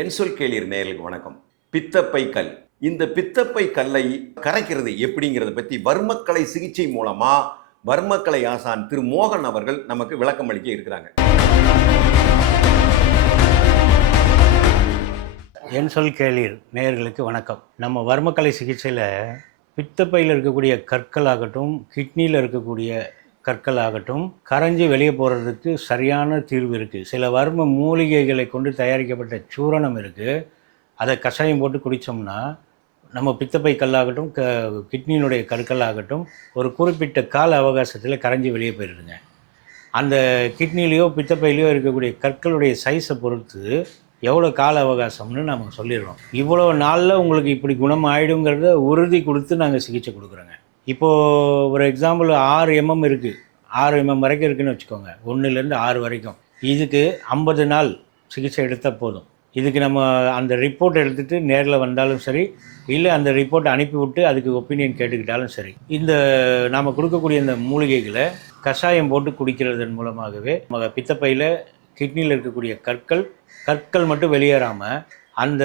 என் சொல் கேளீர் நேயர்களுக்கு வணக்கம். பித்தப்பை கல். இந்த பித்தப்பை கல்லை கரைக்கிறது எப்படிங்கிறத பத்தி வர்மக்கலை சிகிச்சை மூலமா வர்மக்கலை ஆசான் திரு மோகன் அவர்கள் நமக்கு விளக்கம் அளிக்க இருக்கிறாங்க. என் சொல் கேளீர் நேயர்களுக்கு வணக்கம். நம்ம வர்மக்கலை சிகிச்சையில் பித்தப்பையில் இருக்கக்கூடிய கற்கள் ஆகட்டும், கிட்னியில் இருக்கக்கூடிய கற்கள் ஆகட்டும், கரைஞ்சி வெளியே போகிறதுக்கு சரியான தீர்வு இருக்குது. சில வர்ம மூலிகைகளை கொண்டு தயாரிக்கப்பட்ட சூரணம் இருக்குது. அதை கஷாயம் போட்டு குடித்தோம்னா நம்ம பித்தப்பை கல்லாகட்டும், கிட்னியினுடைய கற்கள் ஆகட்டும் ஒரு குறிப்பிட்ட கால அவகாசத்தில் கரைஞ்சி வெளியே போயிடுதுங்க. அந்த கிட்னிலேயோ பித்தப்பையிலையோ இருக்கக்கூடிய கற்களுடைய சைஸை பொறுத்து எவ்வளோ கால அவகாசம்னு நம்ம சொல்லிடுறோம். இவ்வளோ நாளில் உங்களுக்கு இப்படி குணம் ஆகிடுங்கிறத உறுதி கொடுத்து நாங்கள் சிகிச்சை கொடுக்குறோங்க. இப்போது ஒரு எக்ஸாம்பிள் 6 mm இருக்குது, 6 mm வரைக்கும் இருக்குதுன்னு வச்சுக்கோங்க. 1லேருந்து 6 வரைக்கும். இதுக்கு 50 நாள் சிகிச்சை எடுத்தால் போதும். இதுக்கு நம்ம அந்த ரிப்போர்ட் எடுத்துகிட்டு நேரில் வந்தாலும் சரி, இல்லை அந்த ரிப்போர்ட்டை அனுப்பிவிட்டு அதுக்கு ஒப்பீனியன் கேட்டுக்கிட்டாலும் சரி, இந்த நாம் கொடுக்கக்கூடிய இந்த மூலிகைகளை கஷாயம் போட்டு குடிக்கிறதன் மூலமாகவே நம்ம பித்தப்பையில் கிட்னியில் இருக்கக்கூடிய கற்கள் மட்டும் வெளியேறாமல் அந்த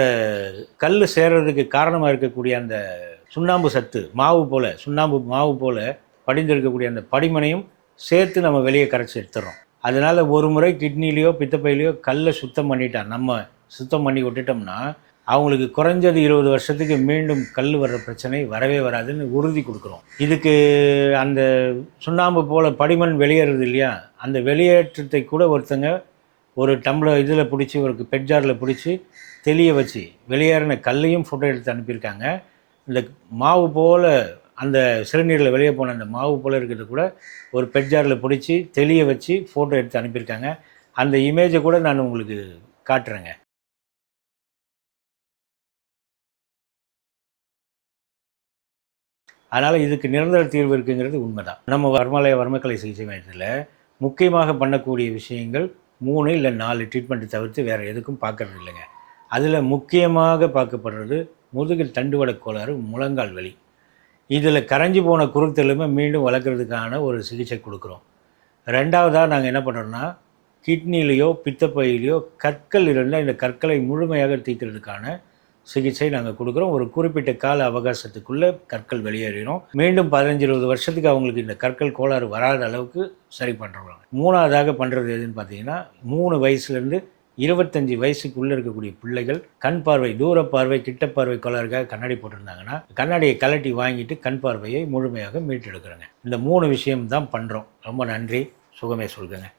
கல் சேர்றதுக்கு காரணமாக இருக்கக்கூடிய அந்த சுண்ணாம்பு சத்து சுண்ணாம்பு மாவு போல் படிந்திருக்கக்கூடிய அந்த படிமனையும் சேர்த்து நம்ம வெளியே கரைச்சி எடுத்துடுறோம். அதனால் ஒரு முறை கிட்னிலேயோ பித்தப்பையிலையோ கல்லை சுத்தம் பண்ணி விட்டுட்டோம்னா அவங்களுக்கு குறைஞ்சது 20 வருஷத்துக்கு மீண்டும் கல் வர்ற பிரச்சனை வரவே வராதுன்னு உறுதி கொடுக்குறோம். இதுக்கு அந்த சுண்ணாம்பு போல் படிமண் வெளியேறது இல்லையா, அந்த வெளியேற்றத்தை கூட ஒருத்தங்க ஒரு டம்ளர் இதில் பிடிச்சி ஒரு பெட்ஜாரில் பிடிச்சி தெளிய வச்சு வெளியேறின கல்லையும் ஃபோட்டோ எடுத்து அனுப்பியிருக்காங்க. இந்த மாவு போல் அந்த சிறுநீரில் வெளியே போன அந்த மாவு போல் இருக்கிறது கூட ஒரு பெட்ஜாரில் பிடிச்சி தெளிய வச்சு ஃபோட்டோ எடுத்து அனுப்பியிருக்காங்க. அந்த இமேஜை கூட நான் உங்களுக்கு காட்டுறேங்க. அதனால் இதுக்கு நிரந்தர தீர்வு இருக்குங்கிறது உண்மைதான். நம்ம வர்மக்கலை சிகிச்சை மையத்தில் முக்கியமாக பண்ணக்கூடிய விஷயங்கள் 3 இல்லை 4 ட்ரீட்மெண்ட்டு தவிர்த்து வேறு எதுக்கும் பார்க்கறது இல்லைங்க. அதில் முக்கியமாக பார்க்கப்படுறது முதுகில் தண்டுவட கோளாறு, முழங்கால் வலி. இதில் கரைஞ்சி போன குருத்தெலும்பை மீண்டும் வளர்க்குறதுக்கான ஒரு சிகிச்சை கொடுக்குறோம். 2வதாக நாங்கள் என்ன பண்ணுறோன்னா, கிட்னிலேயோ பித்தப்பையிலையோ கற்கள் இருந்தால் இந்த கற்களை முழுமையாக தீர்க்கிறதுக்கான சிகிச்சை நாங்கள் கொடுக்குறோம். ஒரு குறிப்பிட்ட கால அவகாசத்துக்குள்ளே கற்கள் வெளியேறிடும். மீண்டும் 15-20 வருஷத்துக்கு அவங்களுக்கு இந்த கற்கள் கோளாறு வராத அளவுக்கு சரி பண்ணுறோம். 3வதாக பண்ணுறது எதுன்னு பார்த்தீங்கன்னா, 3 வயசுலேருந்து 25 வயசுக்குள்ளே இருக்கக்கூடிய பிள்ளைகள் கண் பார்வை, தூர பார்வை, கிட்ட பார்வை கோளாறுக்காக கண்ணாடி போட்டிருந்தாங்கன்னா கண்ணாடியை கலட்டி வாங்கிட்டு கண் பார்வையை முழுமையாக மீட்டெடுக்கிறோங்க. இந்த 3 விஷயம் தான் பண்ணுறோம். ரொம்ப நன்றி. சுகமே சொல்லுங்க.